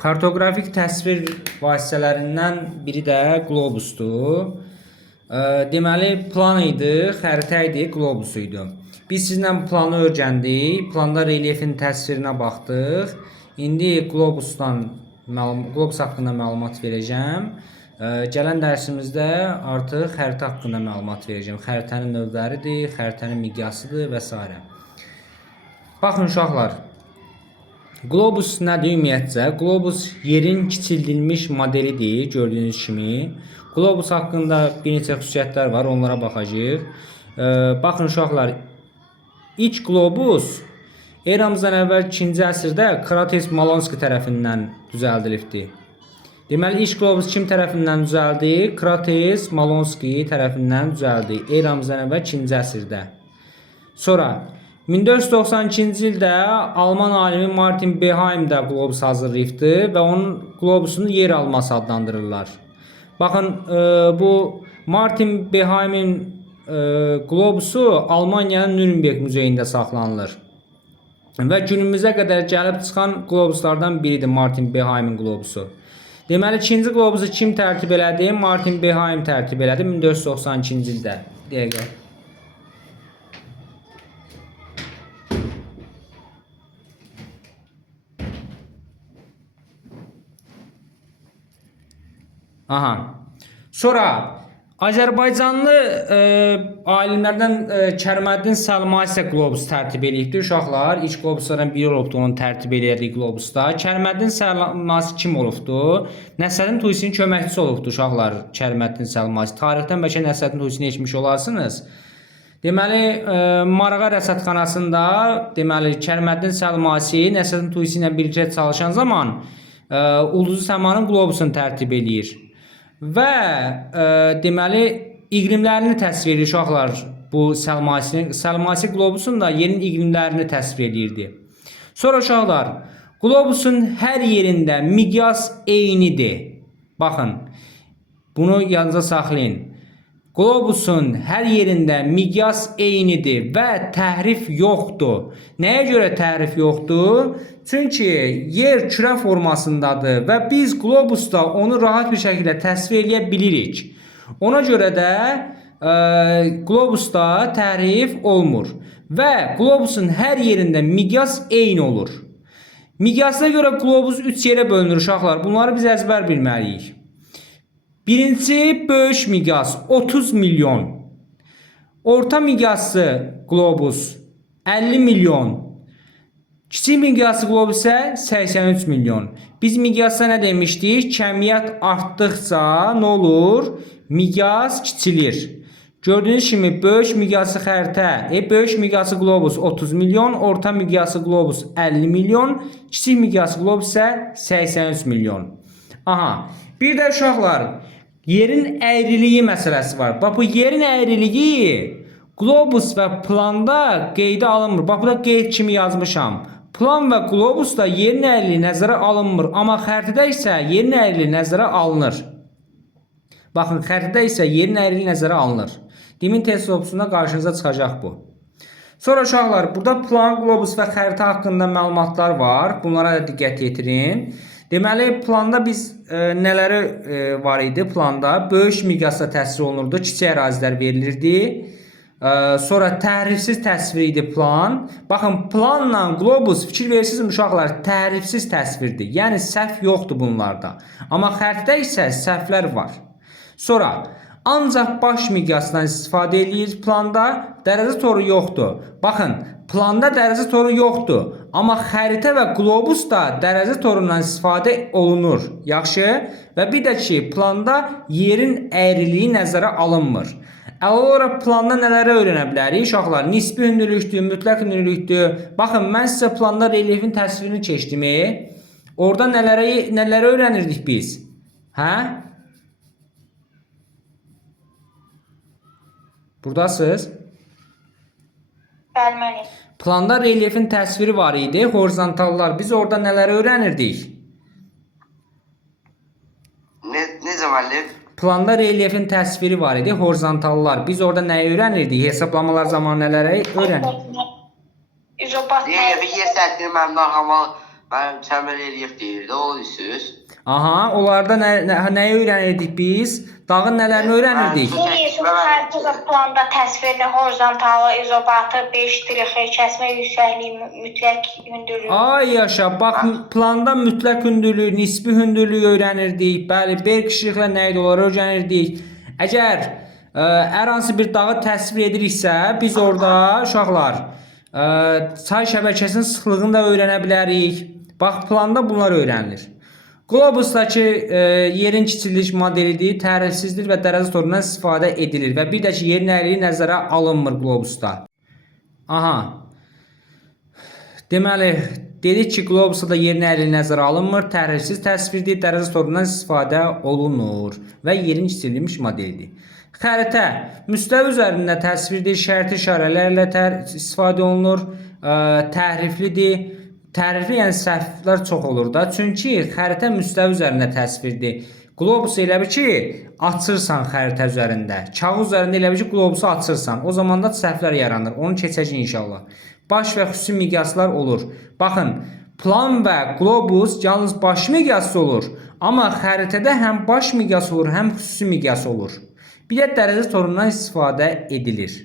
Kartografik təsvir vasitələrindən biri də qlobusdur. Deməli, plan idi, xəritə idi, qlobus idi. Biz sizlə planı öyrəndik, planda relyefin təsvirinə baxdıq. İndi qlobus haqqında məlumat verəcəm. Gələn dərsimizdə artıq xəritə haqqında məlumat verəcəm. Xəritənin növləridir, xəritənin miqyasıdır və s. Baxın uşaqlar, qlobus nədir ümumiyyətcə? Qlobus yerin kiçildilmiş modelidir, gördüyünüz kimi. Qlobus haqqında bir neçə xüsusiyyətlər var, onlara baxacağıq. Baxın uşaqlar, ilk qlobus eramızdan əvvəl 2-ci əsrdə Krates Malonski tərəfindən düzəldilibdir. Deməli, ilk qlobus kim tərəfindən düzəldi? Krates Malonski tərəfindən düzəldi. Eramızdan əvvəl 2-ci əsrdə. Sonra 1492-ci ildə Alman alimi Martin Behaim də qlobus hazırlayıbdır və onun qlobusunu yer alması adlandırırlar. Baxın, bu Martin Behaimin qlobusu Almaniyanın Nürnberg muzeyində saxlanılır. Və günümüzə qədər gəlib çıxan qlobuslardan biridir Martin Behaimin qlobusu. Deməli, ikinci qlobusu kim tərtib elədi? Martin Behaim tərtib elədi 1492-ci ildə. Dəqiqə. Aha. Sonra Azərbaycanlı alimlərdən Kərməddin Səlmasi qlobus tərtib edibdir uşaqlar. İlk qlobuslardan biri olubdur onun tərtib elədiyi qlobusda. Kərməddin Səlmasi kim olubdur? Nəsrəddin Tusinin köməkçisi olubdur uşaqlar. Kərməddin Səlmasi. Tarixdən bəlkə Nəsrəddin Tusini eşitmiş olarsınız. Deməli, Marağa rəsədxanasında deməli Kərməddin Səlmasi Nəsrəddin Tusi ilə birlikdə çalışan zaman Ulduzu Səmanın qlobusunu tərtib eləyir. Və deməli iqlimlərini təsvir edir uşaqlar bu Səlmasi qlobusunda yerin iqlimlərini təsvir edirdi. Sonra uşaqlar, qlobusun hər yerində miqyas eynidir. Baxın, bunu yadınıza saxlayın. Qlobusun hər yerində miqyas eynidir və təhrif yoxdur. Nəyə görə təhrif yoxdur? Çünki yer kürə formasındadır və biz qlobusda onu rahat bir şəkildə təsvir edə bilirik. Ona görə də qlobusda təhrif olmur və qlobusun hər yerində miqyas eyni olur. Miqyasına görə qlobus 3 yerə bölünür uşaqlar. Bunları biz əzbər bilməliyik. Birinci böyük miqyas 30 milyon. Orta miqyaslı qlobus 50 milyon. Kiçik miqyaslı qlobus isə 83 milyon. Biz miqyasda nə demişdik? Kəmiyyət artdıqca nə olur? Miqyas kiçilir. Gördüyünüz kimi böyük miqyaslı xəritə, böyük miqyaslı qlobus 30 milyon, orta miqyaslı qlobus 50 milyon, kiçik miqyaslı qlobus isə 83 milyon. Aha. Bir də uşaqlar, yerin əyriliyi məsələsi var. Bax, bu yerin əyriliyi qlobus və planda qeydə alınmır. Bax, burada qeyd kimi yazmışam. Plan və qlobusda yerin əyriliyi nəzərə alınmır. Amma xəritədə isə yerin əyriliyi nəzərə alınır. Baxın, xəritədə isə yerin əyriliyi nəzərə alınır. Demin test sorğusunda qarşınıza çıxacaq bu. Sonra uşaqlar, burada plan, qlobus və xəritə haqqında məlumatlar var. Bunlara da diqqət yetirin. Deməli, planda biz nələri var idi? Planda böyük miqyasda təsvir olunurdu, kiçik ərazilər verilirdi. Sonra təhrifsiz təsvir idi plan. Baxın, planla qlobus fikir verirsiniz uşaqlar, təhrifsiz təsvirdir. Yəni səhv yoxdur bunlarda. Amma xəritədə isə səhvlər var. Sonra ancaq baş miqyasından istifadə edir planda, dərəcə toru yoxdur. Baxın, planda dərəcə toru yoxdur. Amma xəritə və qlobusda dərəcə torundan istifadə olunur. Yaxşı? Və bir də ki, planda yerin əyriliyi nəzərə alınmır. Əlavə olaraq planda nələri öyrənə bilərik? Uşaqlar, nisbi hündürlükdür, mütləq hündürlükdür. Baxın, mən sizə planda relyefin təsvirini keçdim. Orada nələri öyrənirdik biz? Hə? Buradasınız? Bəli. Planda relyefin təsviri var idi, horizontallar. Biz orada nələri öyrənirdik? Necə müəllim? Planda relyefin təsviri var idi, horizontallar. Biz orada nəyi öyrənirdik? Hesablamalar zamanı nələri öyrənirdik? Relyefin yer səthini məmnun hava Mənim çəmər relyef deyirdi, o üsüz. Aha, onlarda nəyi öyrənirdik biz? Dağın nələrini öyrənirdik? Yeşil xəritədə planda təsvirini horizontalı, izobatı, 5 trixi, kəsmə yüksəkliyi, mütləq hündürlük. Ay yaşa, bax planda mütləq hündürlük, nisbi hündürlük öyrənirdik. Bəli, berg işıqla nə idi onları öyrənirdik. Əgər hər hansı bir dağı təsvir ediriksə, biz orada uşaqlar çay şəbəkəsinin sıxlığını da öyrənə bilərik. Bax, planda bunlar öyrənilir. Qlobusdakı yerin kiçilik modelidir, tərifsizdir və dərəcə torundan istifadə edilir və bir də ki, yerin əyriliyi nəzərə alınmır qlobusda. Aha. Deməli, dedik ki, qlobusda da yerin əyriliyi nəzərə alınmır, tərifsiz təsvirdir, dərəcə torundan istifadə olunur və yerin kiçilmiş modelidir. Xəritə müstəvi üzərində təsvirdir, şərti işarələrlə istifadə olunur, təhriflidir. Tərifli, yəni səhvlər çox olur da. Çünki xəritə müstəvi üzərində təsvirdir. Qlobus elə bir ki, açırsan xəritə üzərində. Kağız üzərində elə bir ki, qlobusu açırsan. O zaman da səhvlər yaranır. Onu keçəcək inşallah. Baş və xüsusi miqyaslar olur. Baxın, plan və qlobus yalnız baş miqyası olur. Amma xəritədə həm baş miqyası olur, həm xüsusi miqyası olur. Bir də dərəcə torundan istifadə edilir.